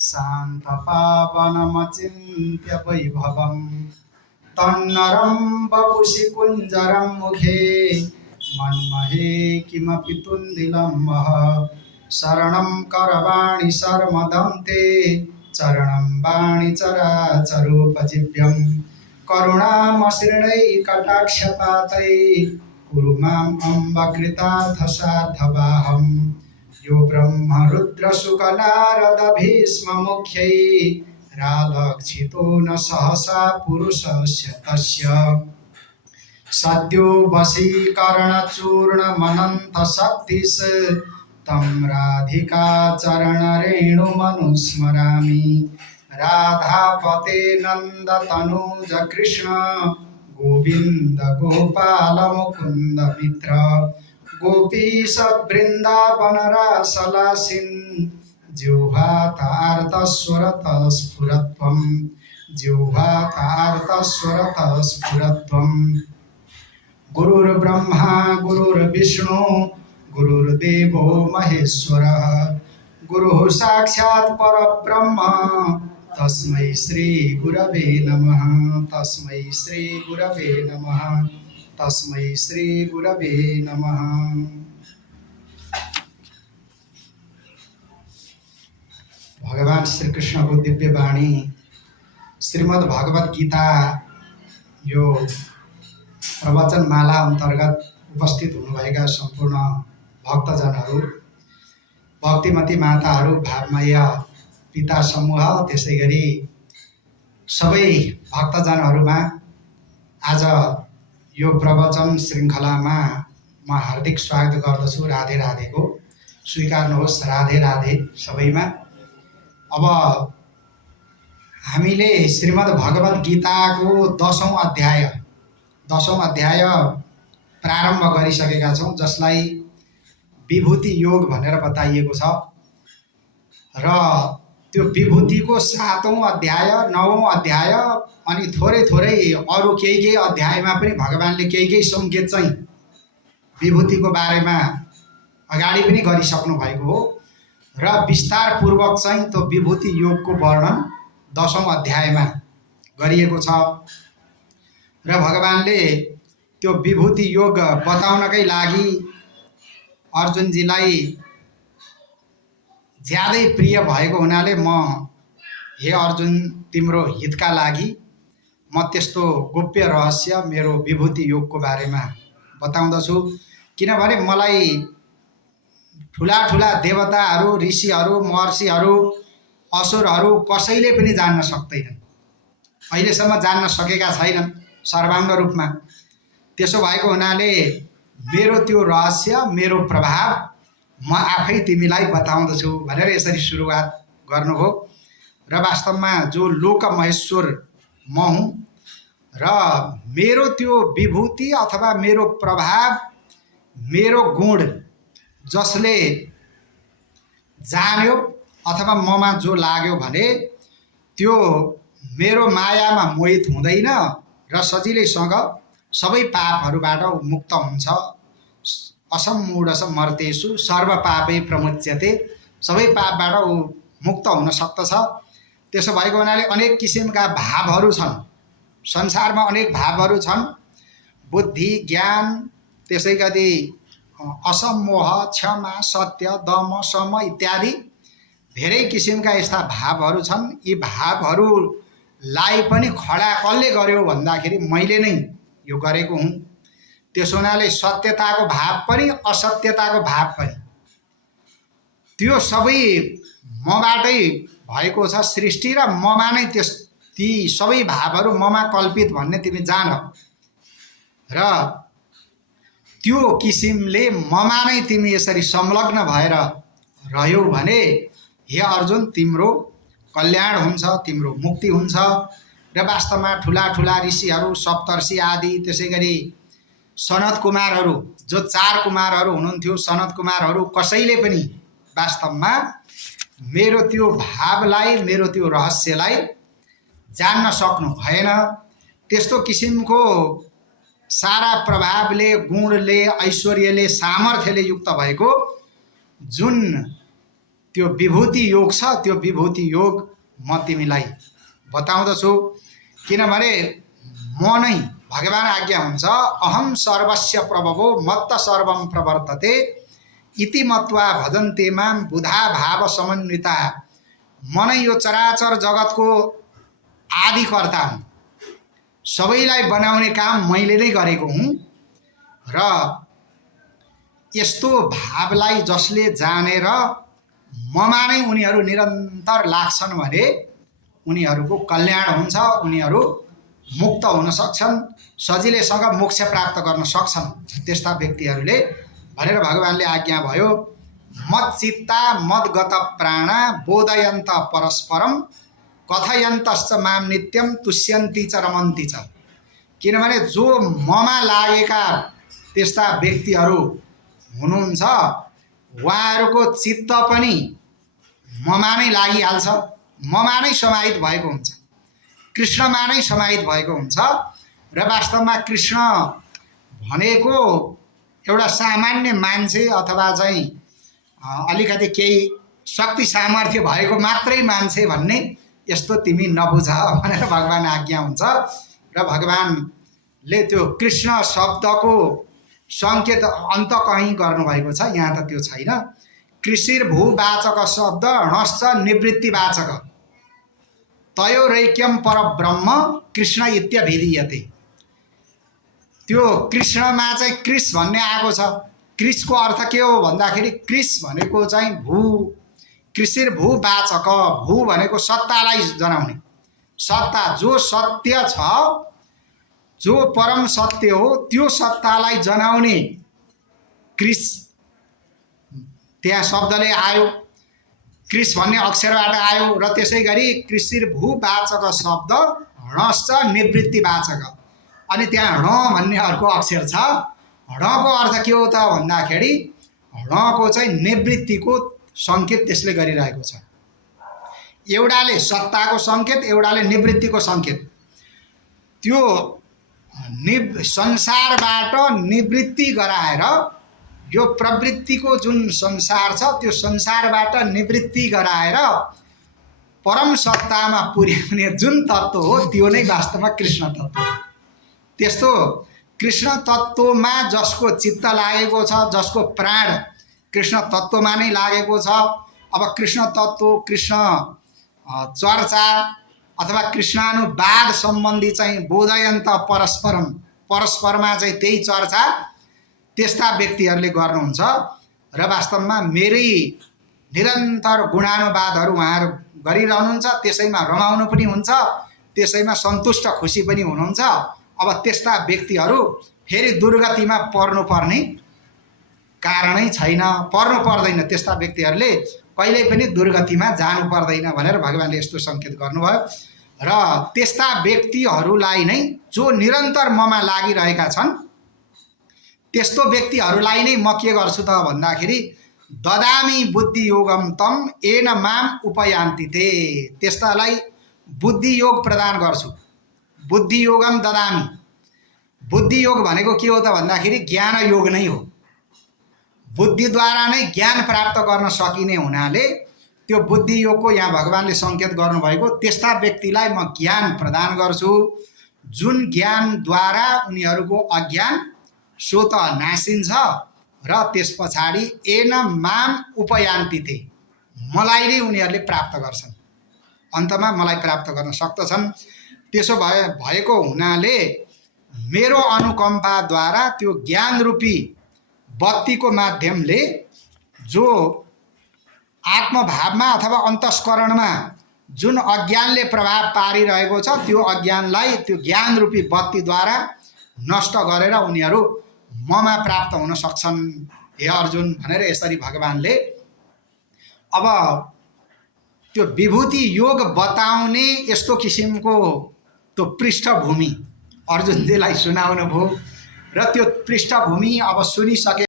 शान्तपावनमचिन्त्य वैभवम् तन्नरं वपुषि कुञ्जरं मुखे मन्महे किमपि तुन्दिलं मह शरणं करवाणि शर्मदं ते चरणं वाणि चराचरोपजीव्यं करुणामसृणै कटाक्षपातै कुरु माम् अम्ब कृतार्थसाधवाहम् यो ब्रह्म रुद्र शुक नारद भीष्म मुख्यै रालक्षितो न सहसा पुरुषस्य तस्य सद्यो वशीकरणचूर्णमनन्त शक्तिस् तं राधिका चरणरेणुमनुस्मरामि राधापते नन्दतनूज कृष्ण गोविन्द गोपाल मुकुन्द मित्र गोपीश वृन्दावन रासलासिन् जिह्वातार्तस्वरतस्फुरत्वं जिह्वातार्तस्वरतस्फुरत्वं गुरुर्ब्रह्मा गुरुर्विष्णु गुरुर्देवो महेश्वरः गुरुः साक्षात् परब्रह्म तस्मै श्री गुरवे नमः तस्मै श्री गुरवे नमः तस्मै श्री गुरवे नमः। भगवान श्री कृष्ण को दिव्य वाणी श्रीमद् भागवत गीता यो प्रवचन माला अंतर्गत उपस्थित हुनुभएका सम्पूर्ण भक्तजनहरू भक्तिमती माताहरू भावमय पिता समूह त्यसैगरी सबै भक्तजनहरूमा आज यो प्रवचन श्रृङ्खलामा म हार्दिक स्वागत गर्दछु। राधे राधेको स्वीकार्नुहोस्। राधे राधे सबैमा। अब हामीले श्रीमद् भगवत गीताको 10औं अध्याय प्रारम्भ गरिसकेका छौँ, जसलाई विभूति योग भनेर बताइएको छ र त्यो विभूतिको 7औं अध्याय 9औं अध्याय अनि थोरै अरू केही अध्यायमा पनि भगवानले केही सङ्केत चाहिँ विभूतिको बारेमा अगाडि पनि गरिसक्नु भएको हो र विस्तारपूर्वक चाहिँ त्यो विभूति योगको वर्णन 10औं अध्यायमा गरिएको छ र भगवानले त्यो विभूति योग बताउनकै लागि अर्जुनजीलाई ज्यादै प्रिय भएको हुनाले म हे अर्जुन तिम्रो हितका लागि म त्यस्तो गोप्य रहस्य मेरो विभूति योगको बारेमा बताउँदछु। किनभने मलाई ठुला देवताहरू ऋषिहरू महर्षिहरू असुरहरू कसैले पनि जान्न सक्दैनन्, अहिलेसम्म जान्न सकेका छैनन् सर्वाङ्ग रूपमा। त्यसो भएको हुनाले मेरो त्यो रहस्य मेरो प्रभाव म आफै तिमीलाई बताउँदछु भनेर यसरी सुरुवात गर्नुभयो। र वास्तवमा जो लोक महेश्वर म हुँ र मेरो त्यो विभूति अथवा मेरो प्रभाव मेरो गुण जसले जान्यो अथवा ममा जो लाग्यो भने त्यो मेरो मायामा मोहित हुँदैन र सजिलैसँग सबै पापहरूबाट मुक्त हुन्छ। असम्मूढ मर्तेषु सर्व पापै प्रमुच्यते, सबै पापबाट ऊ मुक्त हुन सक्दछ। त्यसो भएको हुनाले अनेक किसिमका भावहरू छन् संसारमा, अनेक भावहरू छन्, बुद्धि ज्ञान त्यसै गरी असम्मोह क्षमा सत्य दम सम इत्यादि धेरै किसिमका यस्ता भावहरू छन्। यी भावहरूलाई पनि खडा कसले गर्यो भन्दाखेरि मैले नै यो गरेको हुँ। त्यसो हुनाले सत्यताको भाव पनि असत्यताको भाव पनि त्यो सबै मबाटै भएको छ सृष्टि र ममा नै ती सबै भावहरू ममा कल्पित भन्ने तिमी जान र त्यो किसिमले ममा नै तिमी यसरी संलग्न भएर रह्यौ भने हे अर्जुन तिम्रो कल्याण हुन्छ, तिम्रो मुक्ति हुन्छ। र वास्तवमा ठुला ऋषिहरू सप्तर्षि आदि त्यसै गरी सनत कुमारहरू जो 4 कुमारहरू हुनुहुन्थ्यो, सनत कुमारहरू कसैले पनि वास्तवमा मेरो त्यो भावलाई मेरो त्यो रहस्यलाई जान्न सक्नु भएन। त्यस्तो किसिमको सारा प्रभावले गुणले ऐश्वर्यले सामर्थ्यले युक्त भएको जुन त्यो विभूति योग छ, त्यो विभूति योग म तिमीलाई बताउँदछु। किनभने म नै भगवान आज्ञा हुन्छ, अहम सर्वस्य प्रभवो मत्त सर्वम प्रवर्तते इति मत्वा भजन्ते माम बुधा भाव समन्विता। म नै यो चराचर जगतको आदिकर्ता हुँ, सबैलाई बनाउने काम मैले नै गरेको हुँ र यस्तो भावलाई जसले जानेर ममा नै उनीहरू निरन्तर लाग्छन् भने उनीहरूको कल्याण हुन्छ, उनीहरू मुक्त हुन सक्छन्, सजिलैसँग मोक्ष प्राप्त गर्न सक्छन् त्यस्ता व्यक्तिहरूले भनेर भगवानले आज्ञा भयो। मच्चित्ता मद्गत प्राणा बोधयन्त परस्परम कथयन्तश्च माम नित्यम तुष्यन्ति च रमन्ति च। किनभने जो ममा लागेका त्यस्ता व्यक्तिहरू हुनुहुन्छ उहाँहरूको चित्त पनि ममा नै लागिहाल्छ, ममा नै समाहित भएको हुन्छ, कृष्णमा नै समाहित भएको हुन्छ। र वास्तवमा कृष्ण भनेको एउटा सामान्य मान्छे अथवा चाहिँ अलिकति केही शक्ति सामर्थ्य भएको मात्रै मान्छे भन्ने यस्तो तिमी नबुझ भनेर भगवान आज्ञा हुन्छ। र भगवानले त्यो कृष्ण शब्दको सङ्केत अन्त कहीँ गर्नुभएको छ, यहाँ त त्यो छैन। कृषिर्भूवाचक शब्द णश्च निवृत्तिवाचक तयोरैक्यम परब्रह्म कृष्ण इत्यभिधीयते। त्यो कृष्णमा चाहिँ कृष भन्ने आएको छ। कृषको अर्थ के हो भन्दाखेरि कृष भनेको चाहिँ भू, कृषिर्भूवाचक, भू भनेको सत्तालाई जनाउने, सत्ता जो सत्य छ, जो परम सत्य हो त्यो सत्तालाई जनाउने कृष त्यहाँ शब्दले आयो, कृष भन्ने अक्षरबाट आयो। र त्यसै गरी कृषिर्भूवाचक शब्द णश्च निवृत्तिवाचक, अनि त्यहाँ ण भन्ने अर्को अक्षर छ। णको अर्थ के हो त भन्दाखेरि णको चाहिँ निवृत्तिको सङ्केत त्यसले गरिरहेको छ। एउटाले सत्ताको सङ्केत, एउटाले निवृत्तिको सङ्केत। त्यो संसारबाट निवृत्ति गराएर यो प्रवृत्तिको जुन संसार छ त्यो संसारबाट निवृत्ति गराएर परम सत्तामा पुर्याउने जुन तत्त्व हो त्यो नै वास्तवमा कृष्ण तत्त्व हो। त्यस्तो कृष्ण तत्त्वमा जसको चित्त लागेको छ, जसको प्राण कृष्ण तत्त्वमा नै लागेको छ, अब कृष्ण तत्त्व, कृष्ण चर्चा अथवा कृष्णानुवाद सम्बन्धी चाहिँ बोधयन्त परस्परम, परस्परमा चाहिँ त्यही चर्चा त्यस्ता व्यक्तिहरूले गर्नुहुन्छ। र वास्तवमा मेरै निरन्तर गुणानुवादहरू उहाँहरू गरिरहनुहुन्छ, त्यसैमा रमाउनु पनि हुन्छ, त्यसैमा सन्तुष्ट खुसी पनि हुनुहुन्छ। अब त्यस्ता व्यक्तिहरू फेरि दुर्गतिमा पर्नुपर्ने कारणै छैन, पर्नु पर्दैन। त्यस्ता व्यक्तिहरूले कहिल्यै पनि दुर्गतिमा जानु पर्दैन भनेर भगवानले यस्तो सङ्केत गर्नुभयो। र त्यस्ता व्यक्तिहरूलाई नै जो निरन्तर ममा लागिरहेका छन् त्यस्तो व्यक्तिहरूलाई नै म के गर्छु त भन्दाखेरि ददामी बुद्धि योगम तम येन माम उपयान्ति ते। त्यस्तालाई बुद्धि योग प्रदान गर्छु। बुद्धि योगम ददामी, बुद्धि योग भनेको के हो त भन्दाखेरि ज्ञान योग नै हो। बुद्धिद्वारा नै ज्ञान प्राप्त गर्न सकिने हुनाले त्यो बुद्धि योगको यहाँ भगवानले सङ्केत गर्नुभएको त्यस्ता व्यक्तिलाई म ज्ञान प्रदान गर्छु जुन ज्ञानद्वारा उनीहरूको अज्ञान स्वत नासिन्छ र त्यस पछाडि एन माम उपयान्ति ते, मलाई नै उनीहरूले प्राप्त गर्छन्, अन्तमा मलाई प्राप्त गर्न सक्दछन्। त्यसो भएको हुनाले मेरो अनुकम्पाद्वारा त्यो ज्ञान रूपी बत्तीको माध्यमले जो आत्मभावमा अथवा अन्तस्करणमा जुन अज्ञानले प्रभाव पारिरहेको छ त्यो अज्ञानलाई त्यो ज्ञान रूपी बत्तीद्वारा नष्ट गरेर उनीहरू ममा प्राप्त हुन सक्छन् हे अर्जुन भनेर यसरी भगवानले अब त्यो विभूति योग बताउने यस्तो किसिमको त्यो पृष्ठभूमि अर्जुनजीलाई सुनाउनु भयो। र त्यो पृष्ठभूमि अब सुनिसके